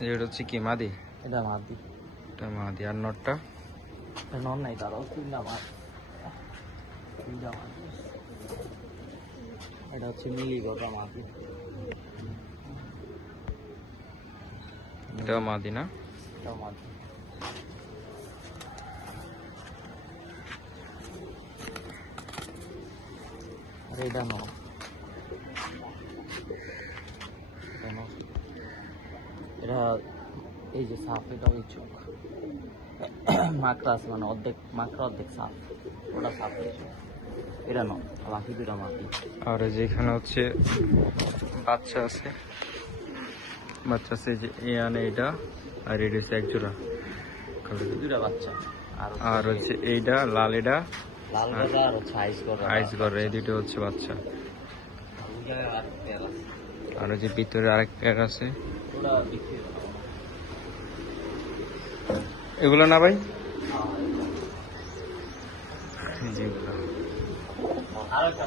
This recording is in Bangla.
এটা হচ্ছে কি মাদি? এটা মাদি। এটা মাদি। আর নটটা? নর নাই, তারাও তিনটা মাছ, তিনটা মাছ। এটা হচ্ছে মিলি গদা মাদি। এটাও মাদি না? এটাও মাদি। আর এটা নর। এটা এই যে সাপ, এটা ওই চোখ মাকড়া আছে, মানে অর্ধেক মাকড়া অর্ধেক সাপ, ওটা সাপ হয়েছে। এটা নয়, বাকি দুটা মাটি। আর যেখানে হচ্ছে বাচ্চা আছে, বাচ্চা আছে যে এ আনে এটা, আর এটা হচ্ছে এক জোড়া দুটা বাচ্চা। আর হচ্ছে এইটা লাল, এটা লাল গদা আর হচ্ছে আইস করে, এই দুটো হচ্ছে বাচ্চা। আর যে ভিতরে আরেক প্যাক আছে, এগুলো না ভাই? আর একটা